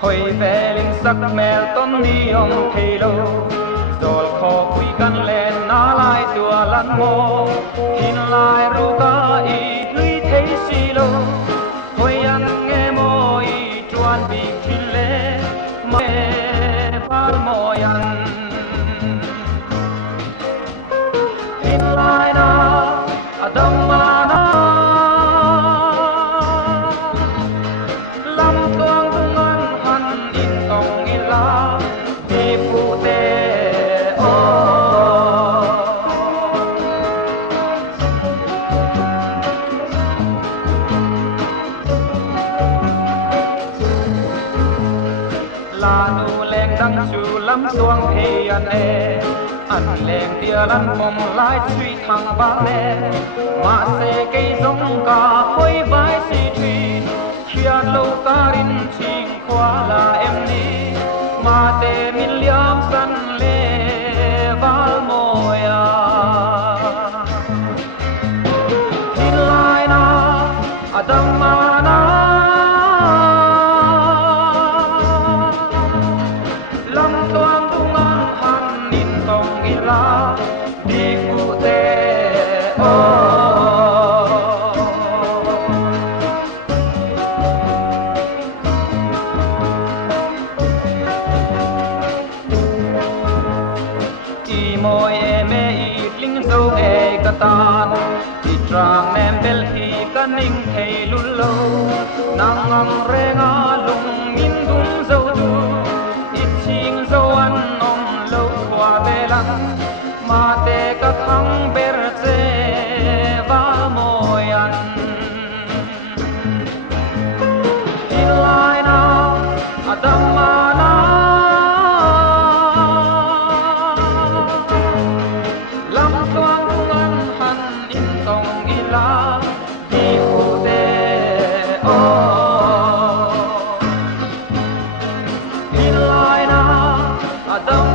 hồi về linh sắc mẹ tôn đi ông thầy lâu rồi khó quý căn lên nó lại tua lăn mô hin lại ru ca y lũy thấy xì lâu hồi ăn nghe môi chuan bị thiên lệ mẹ phát môi ăn hin lại na adam ma na lam tuang tung an han in tong ila di pu te o la nu leng dang chu lam tuang he an e an leng tia lan mom lai chui thang ba le ma se cây giống ca hoi vai si thủy chia lâu ca rin ching khoa là em đi mà te min liam san le val moya hin lai na adam na lam toang tung an han in tong ila di fu te o môi em ý linh dâu nghe cả tan đi trang em bel hi cả ninh thầy lul lâu nang ngam re nga lung min dung dâu du ít ching dâu ăn om lâu qua bê lăng mà te cả thăng ber che va môi ăn in lai na adam na lam toang tung an han in tong ila di pu te o in lai na adam